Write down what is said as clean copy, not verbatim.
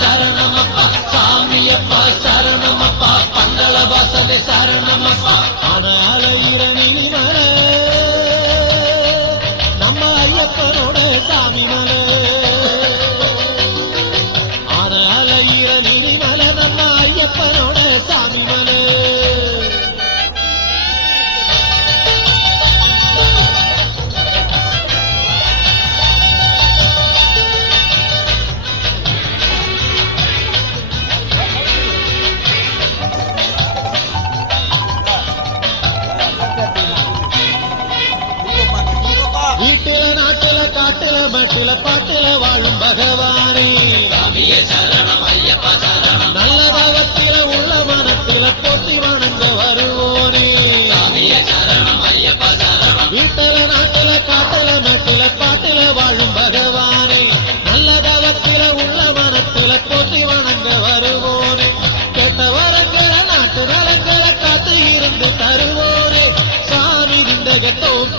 சரணமப்பா சாமியப்பா சரணமப்பா பந்தள வாசலே சரணமப்பா அலையிற நீலிமல நம்ம ஐயப்பனோட சாமி மலை அலையிற நீலிமல நம்ம ஐயப்பனோட சாமி மலை வீட்டில நாட்டுல காட்டுல மட்டில பாட்டுல வாழும் பகவானே நல்ல தாகத்தில உள்ள மனத்தில போற்றி வணங்க வருவோனே வீட்டில நாட்டுல காட்டுல மட்டில பாட்டுல வாழும் பகவானே நல்ல தாகத்தில உள்ள மனத்தில போற்றி வணங்க வருவோனே கேட்ட வரங்களை நாட்டு நலங்களை காத்து இருந்து தருவோனே சாமி திண்டகத்தோம்